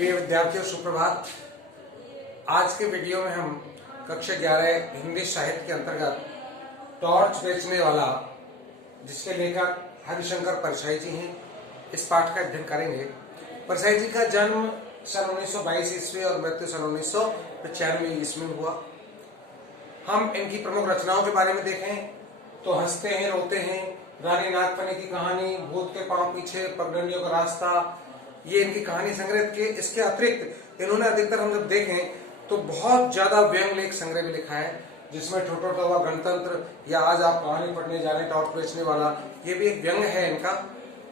प्रिय विद्यार्थियों, सुप्रभात। आज के वीडियो में हम कक्षा 11 हिंदी साहित्य के अंतर्गत टॉर्च बेचने वाला, जिसके लेखक हरिशंकर परसाई जी हैं, इस पाठ का अध्ययन करेंगे। परसाई जी का जन्म सन 1922 ईस्वी और मृत्यु सन 1995 ईस्वी में हुआ। हम इनकी प्रमुख रचनाओं के बारे में देखें तो हंसते हैं रोते हैं, रानी नागफनी की कहानी, भूत के पांव पीछे, पगडंडियों का रास्ता, ये इनकी कहानी संग्रह के। इसके अतिरिक्त इन्होंने अधिकतर हम जब देखें तो बहुत ज्यादा व्यंग लेख संग्रह भी लिखा है, जिसमें ठोठो हुआ गणतंत्र या आज आप कहानी पढ़ने जा रहे हैं टॉर्च बेचने वाला, ये भी एक व्यंग है इनका।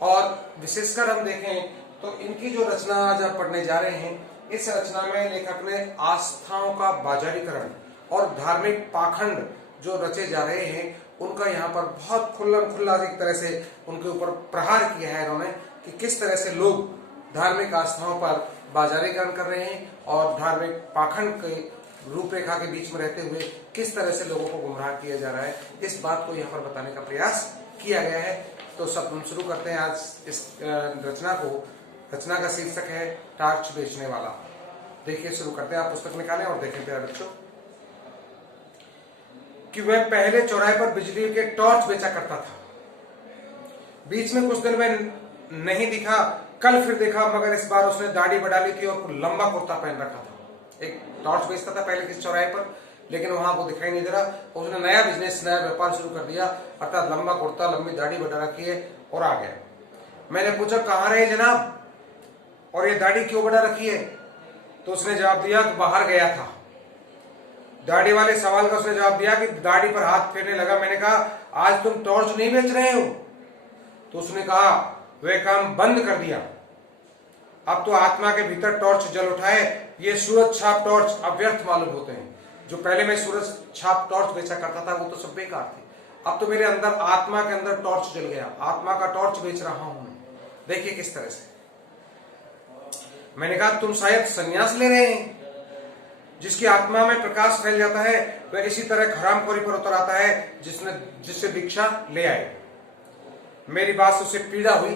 और विशेषकर हम देखें तो इनकी जो रचना आज आप पढ़ने जा रहे हैं, इस रचना में लेखक ने आस्थाओं का बाजारीकरण और धार्मिक पाखंड जो रचे जा रहे हैं उनका यहाँ पर बहुत खुल्ला एक तरह से उनके ऊपर प्रहार किया है इन्होंने, कि किस तरह से लोग धार्मिक आस्थाओं पर बाजारीकरण कर रहे हैं और धार्मिक पाखंड के रूपरेखा के बीच में रहते हुए किस तरह से लोगों को गुमराह किया जा रहा है, इस बात को यहाँ पर बताने का प्रयास किया गया है। तो सब हम शुरू करते हैं आज इस रचना को। रचना का शीर्षक है टॉर्च बेचने वाला। देखिए, शुरू करते हैं। आप पुस्तक निकालें और देखें प्यारे बच्चों कि वह पहले चौराहे पर बिजली के टॉर्च बेचा करता था। बीच में कुछ दिन में नहीं दिखा, कल फिर देखा, मगर इस बार उसने दाढ़ी बढ़ा ली थी और लंबा कुर्ता पहन रखा था। एक टॉर्च बेचता था पहले किस चौराहे पर, लेकिन वहां वो दिखाई नहीं दे रहा। उसने नया बिजनेस, नया व्यापार शुरू कर दिया, अर्थात लंबा कुर्ता, लंबी दाढ़ी बढ़ा रखी है और आ गया। मैंने पूछा, कहाँ रहे जनाब, और ये दाढ़ी क्यों बढ़ा रखी है? तो उसने जवाब दिया कि बाहर गया था। दाढ़ी वाले सवाल का उसने जवाब दिया कि दाढ़ी पर हाथ फेरने लगा। मैंने कहा, आज तुम टॉर्च नहीं बेच रहे हो? तो उसने कहा, वह काम बंद कर दिया। अब तो आत्मा के भीतर टॉर्च जल उठाए, ये सूरज छाप टॉर्च अव्यर्थ मालूम होते हैं। जो पहले मैं सूरज छाप टॉर्च बेचा करता था वो तो सब बेकार थे। अब तो मेरे अंदर, आत्मा के अंदर टॉर्च जल गया, आत्मा का टॉर्च बेच रहा हूं। देखिए किस तरह से। मैंने कहा, तुम शायद संन्यास ले रहे हैं। जिसकी आत्मा में प्रकाश फैल जाता है वह इसी तरह हरामखोरी पर उतर आता है जिससे दीक्षा ले आए। मेरी बात से उसे पीड़ा हुई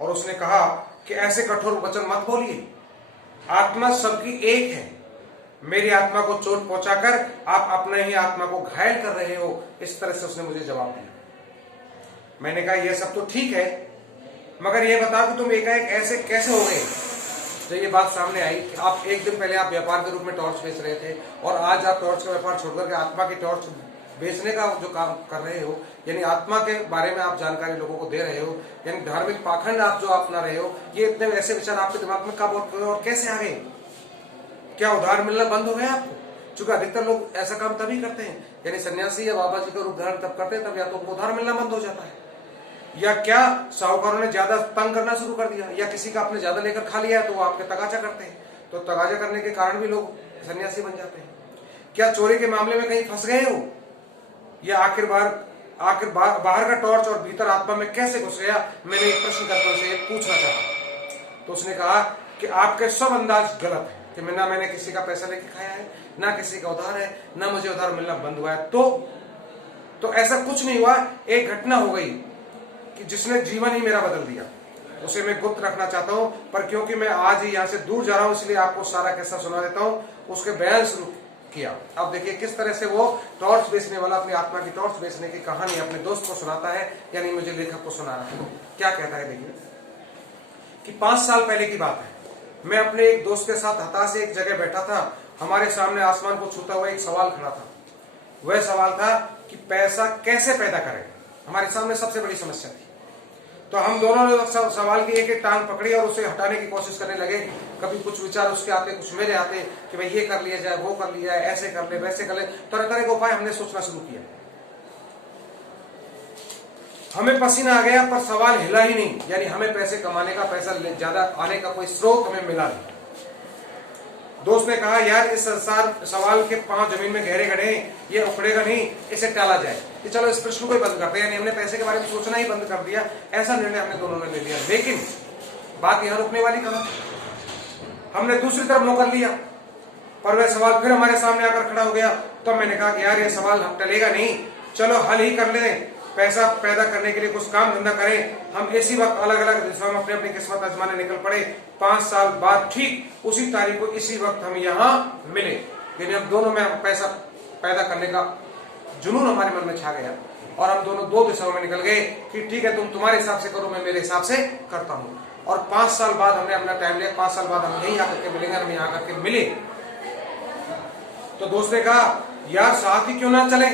और उसने कहा कि ऐसे कठोर वचन मत बोलिए, आत्मा सबकी एक है। मेरी आत्मा को चोट पहुंचाकर आप अपने ही आत्मा को घायल कर रहे हो। इस तरह से उसने मुझे जवाब दिया। मैंने कहा, यह सब तो ठीक है, मगर यह बताओ कि तुम एकाएक ऐसे कैसे हो गए? जब ये बात सामने आई कि आप एक दिन पहले आप व्यापार के रूप में टॉर्च बेच रहे थे और आज आप टॉर्च का व्यापार छोड़कर के आत्मा की टॉर्च बेचने का जो काम कर रहे हो, यानी आत्मा के बारे में आप जानकारी लोगों को दे रहे हो, यानी धार्मिक पाखंड आप जो अपना रहे हो, ये इतने ऐसे विचार आपके दिमाग में कब और कैसे आ गए? क्या उधार मिलना बंद हो गया आपको? चूंकि अधिकतर लोग ऐसा काम तभी करते हैं, यानी सन्यासी या बाबा जी का रूप धारण तब करते हैं तब या तो उनको उधार मिलना बंद हो जाता है, या क्या साहूकारों ने ज्यादा तंग करना शुरू कर दिया, या किसी का आपने ज्यादा लेकर खा लिया है तो वो आपके तगाजा करते हैं, तो तगाजा करने के कारण भी लोग सन्यासी बन जाते हैं। क्या चोरी के मामले में कहीं फंस गए हो, या आखिर बाहर का टॉर्च और भीतर आत्मा में कैसे घुस गया? मैंने एक प्रश्न करके उसे पूछना चाहा। तो उसने कहा कि आपके सब अंदाज गलत है, कि मैंने किसी का पैसा लेके खाया है, ना किसी का उधार है, ना मुझे उधार मिलना बंद हुआ है। तो ऐसा कुछ नहीं हुआ। एक घटना हो गई कि जिसने जीवन ही मेरा बदल दिया, उसे मैं गुप्त रखना चाहता हूं, पर क्योंकि मैं आज ही यहाँ से दूर जा रहा हूं इसलिए आपको सारा किस्सा सुना देता हूं। उसके बयान शुरू किया। अब देखिए किस तरह से वो टॉर्च बेचने वाला अपनी आत्मा की टॉर्च बेचने की कहानी अपने दोस्त को सुनाता है, यानी मुझे लेखक को सुना रहा है। क्या कहता है देखिए कि 5 साल पहले की बात है। मैं अपने एक दोस्त के साथ हताश एक जगह बैठा था। हमारे सामने आसमान को छूता हुआ एक सवाल खड़ा था। वह सवाल था कि पैसा कैसे पैदा करें। हमारे सामने सबसे बड़ी समस्या थी। तो हम दोनों ने सवाल की एक एक टांग पकड़ी और उसे हटाने की कोशिश करने लगे। कभी कुछ विचार उसके आते, कुछ मेरे आते कि भाई ये कर लिया जाए, वो कर लिया जाए, ऐसे कर ले, वैसे कर ले, तरह तरह के उपाय हमने सोचना शुरू किया। हमें पसीना आ गया पर सवाल हिला ही नहीं, यानी हमें पैसे कमाने का, पैसा ज्यादा आने का कोई स्रोत हमें मिला नहीं। दोस्त ने कहा, यार इस सवाल के 5 जमीन में गहरे गढ़े, ये उखड़ेगा नहीं, इसे टाला जाए, कि चलो इस प्रश्न को ही बंद करते हैं। यानी हमने पैसे के बारे में सोचना ही बंद कर दिया। ऐसा निर्णय हमने दोनों ने ले लिया। लेकिन बात यहां रुकने वाली कहां? हमने दूसरी तरफ मुंह कर लिया, पर वह सवाल फिर हमारे सामने आकर खड़ा हो गया। तो मैंने कहा कि यार ये सवाल हम टलेगा नहीं, चलो हल ही कर लें। पैसा पैदा करने के लिए कुछ काम धंधा करें। हम इसी वक्त अलग अलग दिशाओं में अपनी अपनी किस्मत आजमाने निकल पड़े। 5 साल बाद ठीक उसी तारीख को इसी वक्त हम यहाँ मिले, यानी हम दोनों में पैसा पैदा करने का जुनून हमारे मन में छा गया और हम दोनों 2 दिशाओं में निकल गए कि ठीक है, तुम तुम्हारे हिसाब से करो, मैं मेरे हिसाब से करता हूँ। और 5 साल बाद हमने अपना टाइम लिया। 5 साल बाद हम यहीं आकर के मिलेंगे। हम यहाँ आकर के मिले तो दोस्त ने कहा यार साथ ही क्यों ना चले,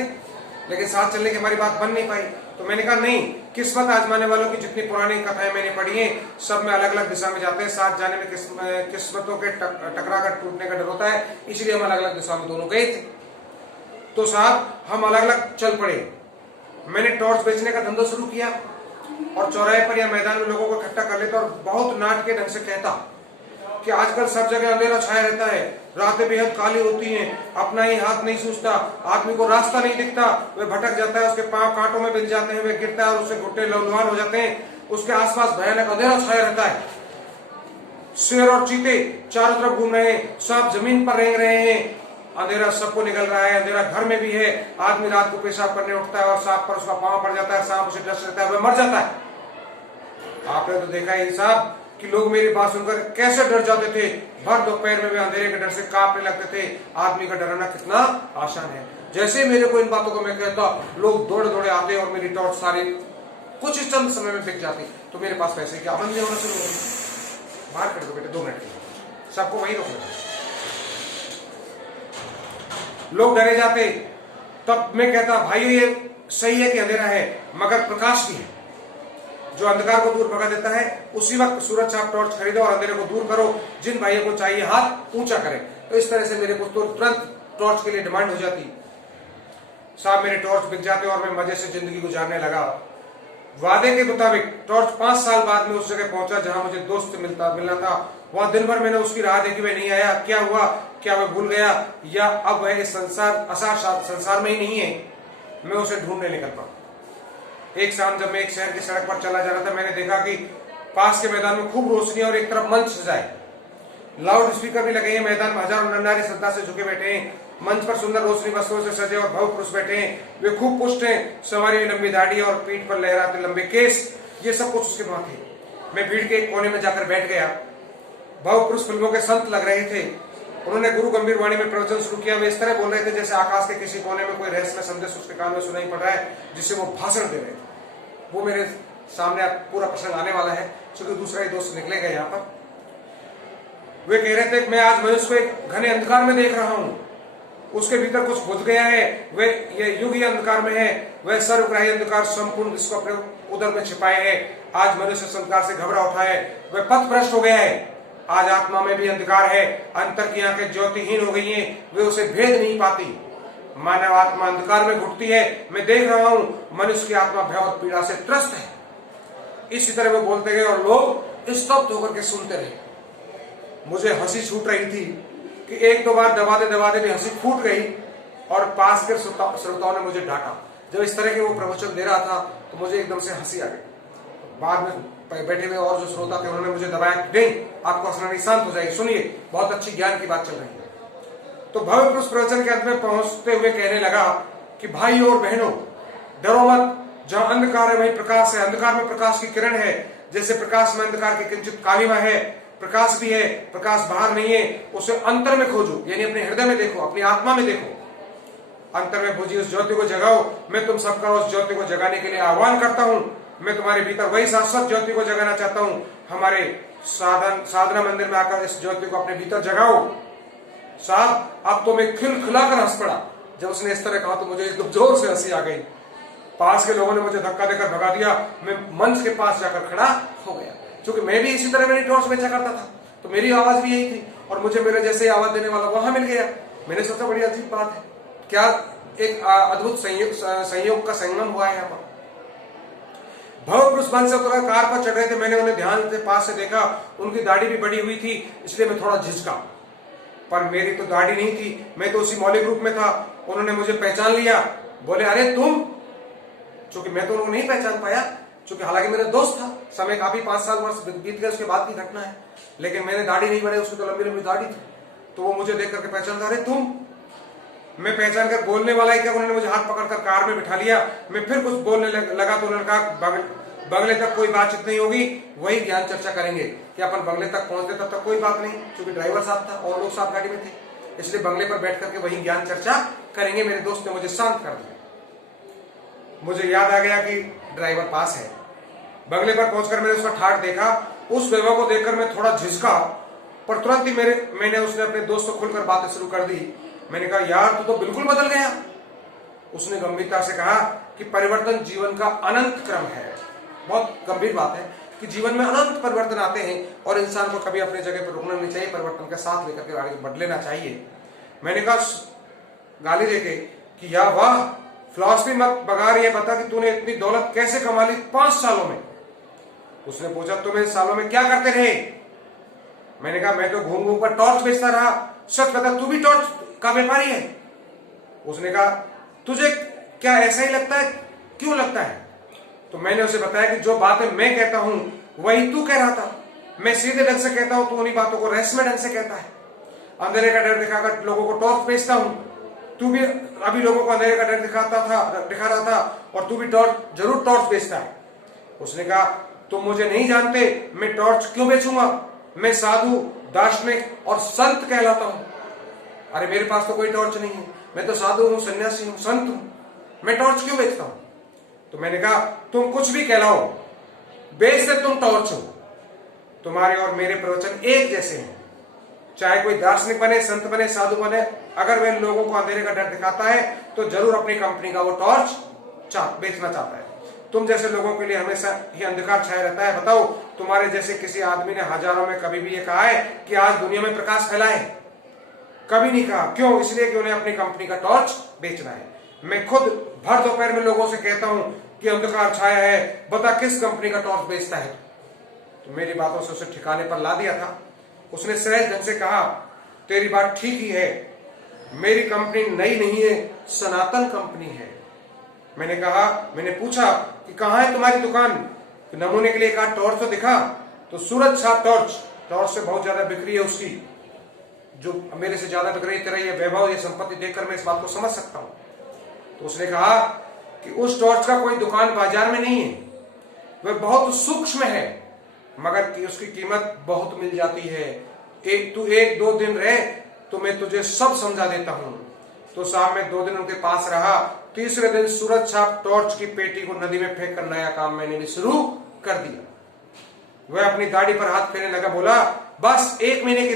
लेकिन साथ चलने की हमारी बात बन नहीं पाई। तो मैंने कहा नहीं, किस्मत आजमाने वालों की जितनी पुरानी कथाएं मैंने पढ़ी हैं सब में अलग अलग दिशा में जाते हैं। साथ जाने में किस्मतों के टकरा कर टूटने का डर होता है, इसलिए हम अलग अलग दिशा में दोनों गए थे। तो साहब हम अलग अलग चल पड़े। मैंने टॉर्च बेचने का धंधा शुरू किया और चौराहे पर या मैदान में लोगों को इकट्ठा कर लेता और बहुत नाट के ढंग से कहता कि आजकल सब जगह अंधेरा छाया रहता है, रातें बेहद काली होती हैं, अपना ही हाथ नहीं सूझता, आदमी को रास्ता नहीं दिखता, वह भटक जाता है, उसके पांव कांटों में बिंध जाते हैं, वह गिरता है और उसके घुटने लहलहान हो जाते हैं, उसके आसपास भयानक अंधेरा छाया रहता है। शेर और चीते चारों तरफ घूम रहे हैं, सांप जमीन पर रेंग रहे हैं, अंधेरा सबको निकल रहा है, अंधेरा घर में भी है। आदमी रात को पेशाब करने उठता है और सांप पर उसका पांव पड़ जाता है, सांप उसे डस लेता है, वह मर जाता है। आपने तो देखा ही साहब कि लोग मेरी बात सुनकर कैसे डर जाते थे, भर दोपहर में वे अंधेरे के डर से कांपने लगते थे। आदमी का डरना कितना आसान है। जैसे मेरे को इन बातों को मैं कहता, लोग दौड़े दौड़े आते और मेरी टॉर्च सारी कुछ ही चंद समय में बिक जाती। तो मेरे पास पैसे की आमदनी होना शुरू हो गई। बाहर कर दो बेटे 2 मिनट के लिए, सबको वही रोकना। लोग डरे जाते, तब मैं कहता भाई ये सही है कि अंधेरा है मगर प्रकाश भी है जो अंधकार को दूर भगा देता है। उसी वक्त सूरज छाप टॉर्च खरीदो और अंधेरे को दूर करो। जिन भाइयों को चाहिए हाथ ऊंचा करें। तो इस तरह से मेरे को तो तुरंत टॉर्च के लिए डिमांड हो जाती। साहब मेरे टॉर्च बिक जाते और मैं मजे से जिंदगी गुजारने लगा। वादे के मुताबिक टॉर्च 5 साल बाद में उस जगह पहुंचा जहां मुझे दोस्त मिलना था। वहां दिन भर मैंने उसकी राह देखी, वह नहीं आया। क्या हुआ, क्या वह भूल गया या अब वह इस संसार में ही नहीं है। मैं उसे ढूंढने निकल पड़ा। एक शाम जब मैं एक शहर की सड़क पर चला जा रहा था, मैंने देखा कि पास के मैदान में खूब रोशनी और एक तरफ मंच सजाए, लाउड स्पीकर भी लगे हैं। मैदान में हजारों नरनारी श्रद्धा से झुके बैठे हैं। मंच पर सुंदर रोशनी वस्त्रों से सजे और भव्य पुरुष बैठे हैं। वे खूब पुष्ट हैं, सवारी हुई लंबी दाढ़ी और पीठ पर लहराते लंबे केस, ये सब कुछ उसके वहां थे। मैं भीड़ के एक कोने में जाकर बैठ गया। भव्य पुरुष फिल्मों के संत लग रहे थे। उन्होंने गुरु गंभीर वाणी में प्रवचन शुरू किया। वे इस तरह बोल रहे थे जैसे आकाश के किसी कोने में कोई रहस्यमय संदेश उसके कान में सुनाई पड़ रहा है, जिससे वो भाषण दे रहे थे। वो मेरे सामने पूरा प्रसंग आने वाला है, क्योंकि दूसरा ही दोस्त निकलेगा यहाँ पर। वे कह रहे थे कि मैं आज मनुष्य को एक घने अंधकार में देख रहा हूँ, उसके भीतर कुछ बुझ गया है, वे ये युग ही अंधकार में है, वह सर्वग्राही अंधकार संपूर्ण जिसको अपने उदर में छिपाए है। आज मनुष्य संस्कार से घबरा उठा है, वह पथ भ्रष्ट हो गया है। आज आत्मा में भी अंधकार है, अंतर की आंखें ज्योतिहीन हो गई हैं, वे उसे भेद नहीं पाती। मानव आत्मा अंधकार में घुटती है। मैं देख रहा हूं मनुष्य की आत्मा भय और पीड़ा से त्रस्त है। इसी तरह वो बोलते गए और लोग स्तब्ध होकर के सुनते रहे। मुझे हंसी छूट रही थी कि 1-2 बार दबाते भी हंसी फूट गई और पास के श्रोताओं ने मुझे डांटा। जब इस तरह के वो प्रवचन दे रहा था तो मुझे एकदम से हंसी आ गई। बाद में बैठे हुए और जो श्रोता थे उन्होंने मुझे दबाया, नहीं आपको हंसना नहीं, शांत हो जाइए, सुनिए बहुत अच्छी ज्ञान की बात चल रही है। तो भव्य पुरुष प्रवचन के अंत में पहुंचते हुए कहने लगा कि भाई और बहनों डरो मत, जहां अंधकार है वहीं प्रकाश है। अंधकार में प्रकाश की किरण है, जैसे प्रकाश में अंधकार की किंचित कालिमा है। प्रकाश भी है, प्रकाश बाहर नहीं है, उसे अंतर में खोजो, यानी अपने हृदय में देखो, अपनी आत्मा में देखो। अंतर में बुझी उस ज्योति को जगाओ। मैं तुम सबका उस ज्योति को जगाने के लिए आह्वान करता हूं। मैं तुम्हारे भीतर वही शाश्वत ज्योति को जगाना चाहता हूं। हमारे साधना मंदिर में आकर इस ज्योति को अपने भीतर जगाओ। साहब अब तो मैं खिलखिलाकर हंस पड़ा। जब उसने इस तरह कहा तो मुझे एकदम जोर से हंसी आ गई। पास के लोगों ने मुझे धक्का देकर भगा दिया। मैं मंच के पास जाकर खड़ा हो गया, क्योंकि मैं भी इसी तरह मेरी टॉर्च बेचा करता था, तो मेरी आवाज भी यही थी और मुझे मेरे जैसे आवाज देने वाला वहां मिल गया। मैंने सोचा बड़ी अजीब बात है, क्या एक अद्भुत संयोग का संगम हुआ है यहाँ पर। भव्य पुरुष मंच से उतरकर कार पर चढ़ रहे थे। मैंने उन्हें ध्यान से पास से देखा। उनकी दाढ़ी भी बड़ी हुई थी, इसलिए मैं थोड़ा झिझका, पर मेरी तो दाढ़ी नहीं थी, मैं तो उसी मौलिक रूप में था। उन्होंने मुझे पहचान लिया, बोले अरे तुम। चूंकि मैं तो उनको नहीं पहचान पाया, चूंकि हालांकि मेरा दोस्त था। समय काफी 5 साल वर्ष बीत गए उसके बाद की घटना है, लेकिन मैंने दाढ़ी नहीं बढ़ाई, उसकी तो लंबी लंबी दाढ़ी थी। तो वो मुझे देख करके पहचान, अरे तुम। मैं पहचान कर बोलने वाला ही क्या, उन्होंने मुझे हाथ पकड़कर कार में बिठा लिया। मैं फिर कुछ बोलने लगा तो उन्होंने कहा बंगले तक कोई बातचीत नहीं होगी, वही ज्ञान चर्चा करेंगे कि अपन बंगले तक पहुंचते तब तक कोई बात नहीं, क्योंकि ड्राइवर साथ था और लोग साथ गाड़ी में थे, इसलिए बंगले पर बैठ करके वही ज्ञान चर्चा करेंगे। मेरे दोस्त ने मुझे शांत कर दिया। मुझे याद आ गया कि ड्राइवर पास है। बंगले पर पहुंचकर मैंने उसका ठाठ देखा। उस वैभव को देखकर मैं थोड़ा झिझका, पर तुरंत ही मैंने उसने अपने दोस्त को खुलकर बातें शुरू कर दी। मैंने कहा, यार तू तो बिल्कुल बदल गया। उसने गंभीरता से कहा कि परिवर्तन जीवन का अनंत क्रम है। बहुत गंभीर बात है कि जीवन में अनंत परिवर्तन आते हैं और इंसान को कभी अपनी जगह पर रुकना नहीं चाहिए, परिवर्तन के साथ लेकर के आगे बढ़ लेना चाहिए। मैंने कहा गाली देके कि या वाह, फिलॉसफी मत बगा रही है, बता कि तूने इतनी दौलत कैसे कमा ली 5 सालों में। उसने पूछा, तुम इन सालों में क्या करते रहे? मैंने कहा, मैं तो घूम घूम कर टॉर्च बेचता रहा। सच बता, तू भी टॉर्च का व्यापारी है? उसने कहा, तुझे क्या ऐसा ही लगता है? क्यों लगता है? तो मैंने उसे बताया कि जो बातें मैं कहता हूं वही तू कह रहा था। मैं सीधे ढंग से कहता हूं, तू उन्हीं बातों को रहस्यमय ढंग से कहता है। अंधेरे का डर दिखाकर लोगों को टॉर्च बेचता हूं, तू भी अभी लोगों को अंधेरे का डर दिखा रहा था और तू भी जरूर टॉर्च बेचता है। उसने कहा, तुम मुझे नहीं जानते, मैं टॉर्च क्यों बेचूंगा? मैं साधु, दार्शनिक और संत कहलाता हूं। अरे मेरे पास तो कोई टॉर्च नहीं है, मैं तो साधु हूं, सन्यासी हूं, संत हूं, मैं टॉर्च क्यों बेचता हूं? तो मैंने कहा, तुम कुछ भी कहलाओ, बेचते तुम टॉर्च हो। तुम्हारे और मेरे प्रवचन एक जैसे हैं। चाहे कोई दार्शनिक बने, संत बने, साधु बने, अगर वह लोगों को अंधेरे का डर दिखाता है तो जरूर अपनी कंपनी का वो टॉर्च बेचना चाहता है। तुम जैसे लोगों के लिए हमेशा ये अंधकार छाया रहता है। बताओ, तुम्हारे जैसे किसी आदमी ने हजारों में कभी भी ये कहा है कि आज दुनिया में प्रकाश फैलाए? कभी नहीं कहा। क्यों? इसलिए कि उन्हें अपनी कंपनी का टॉर्च बेचना है। मैं खुद भर दोपहर में लोगों से कहता हूं कि अंधकार छाया है, बता किस कंपनी का टॉर्च बेचता है? तो मेरी बातों से उसे ठिकाने पर ला दिया था। उसने सहज ढंग से कहा, तेरी बात ठीक ही है, मेरी कंपनी नई नहीं है, सनातन कंपनी है। मैंने पूछा कि कहां है तुम्हारी दुकान? नमूने के लिए कहा, टॉर्च तो दिखा। तो सूरज छाप टॉर्च से बहुत ज्यादा बिक्री है उसकी, जो मेरे से ज्यादा बिक रही है। तेरा ये वैभव, ये संपत्ति देखकर मैं इस बात को समझ सकता हूं। तो उसने कहा कि उस टॉर्च का कोई दुकान बाजार में नहीं है, वह बहुत सूक्ष्म है, मगर कि उसकी कीमत बहुत मिल जाती है। तू 1-2 दिन रहे तो मैं तुझे सब समझा देता हूं। तो शाम में 2 दिन उनके पास रहा। तीसरे दिन सूरज छाप टॉर्च की पेटी को नदी में फेंक कर नया काम मैंने भी शुरू कर दिया। वह अपनी दाढ़ी पर हाथ फेरने लगा, बोला, बस 1 महीने की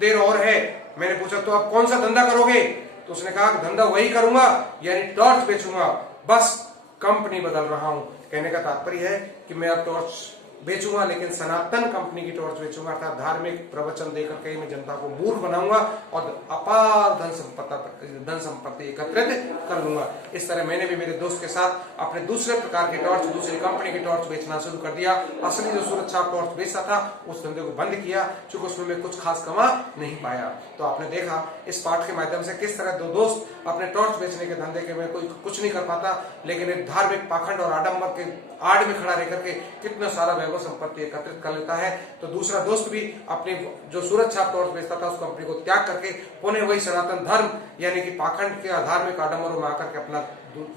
देर और है। मैंने पूछा, तो अब कौन सा धंधा करोगे? तो उसने कहा, धंधा वही करूंगा, यानी टॉर्च बेचूंगा, बस कंपनी बदल रहा हूं। कहने का तात्पर्य है कि मैं अब टॉर्च बेचूंगा, लेकिन सनातन कंपनी की टॉर्च बेचूंगा, अर्थात धार्मिक प्रवचन देकर के मैं जनता को मूर्ख बनाऊंगा और अपार धन संपत्ति एकत्रित कर लूंगा। इस तरह मैंने भी मेरे दोस्त के साथ अपने दूसरे प्रकार की टॉर्च, दूसरी कंपनी की टॉर्च बेचना शुरू कर दिया। असली जो सूरज छाप टॉर्च बेचता था, उस धंधे को बंद किया, क्योंकि उसमें मैं कुछ खास कमा नहीं पाया। तो आपने देखा इस पाठ के माध्यम से किस तरह 2 दोस्त अपने टॉर्च बेचने के धंधे के में कोई कुछ नहीं कर पाता, लेकिन एक धार्मिक पाखंड और आडंबर के आड़ में खड़ा रहकर के कितना सारा वैभव संपत्ति एकत्रित कर लेता है। तो दूसरा दोस्त भी अपनी जो सूरज छाप टॉर्च बेचता था उस कंपनी को त्याग करके पुनः वही सनातन धर्म यानी कि पाखंड के धार्मिक आडंबरों में आकर के अपना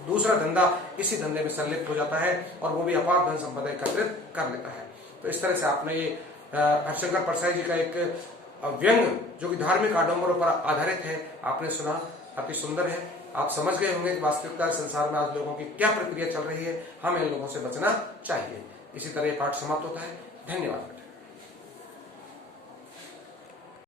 दूसरा धंधा, इसी धंधे में संलिप्त हो जाता है और वो भी अपार धन संपदा एकत्रित कर लेता है। तो इस तरह से आपने ये हरिशंकर परसाई जी का एक व्यंग जो कि धार्मिक आडंबरों पर आधारित है आपने सुना, अति सुंदर है। आप समझ गए होंगे कि वास्तविकता संसार में आज लोगों की क्या प्रक्रिया चल रही है, हमें इन लोगों से बचना चाहिए। इसी तरह ये पाठ समाप्त होता है। धन्यवाद।